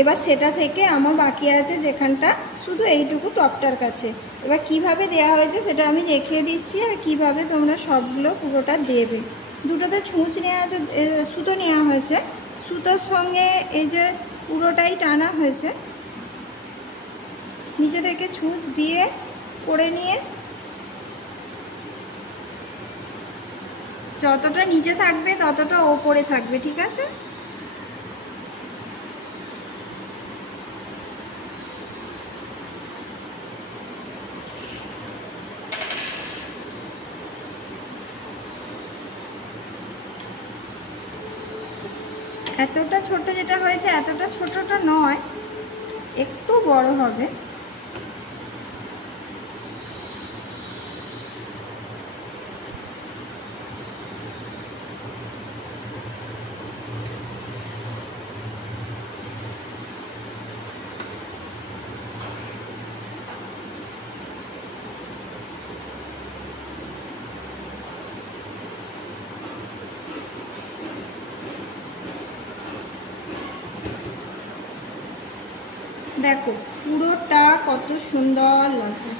এবার সেটা থেকে আমার বাকি আছে যেখানটা শুধু এইটুকু টপটার কাছে। এবার কিভাবে দেয়া হয়েছে সেটা আমি দেখিয়ে দিচ্ছি, আর কিভাবে তোমরা সবগুলো পুরোটা দেবে। দুটোতে ছুঁচ নেওয়া আছে, সুতো নেওয়া হয়েছে, সুতোর সঙ্গে এই যে পুরোটাই টানা হয়েছে, নিচে থেকে ছুঁচ দিয়ে করে নিয়ে যতটা নিচে থাকবে ততটা ওপরে থাকবে, ঠিক আছে? এতটা ছোট যেটা হয়েছে এতটা ছোটটা নয়, একটু বড় হবে। দেখো পুরোটা কত সুন্দর লাগছে।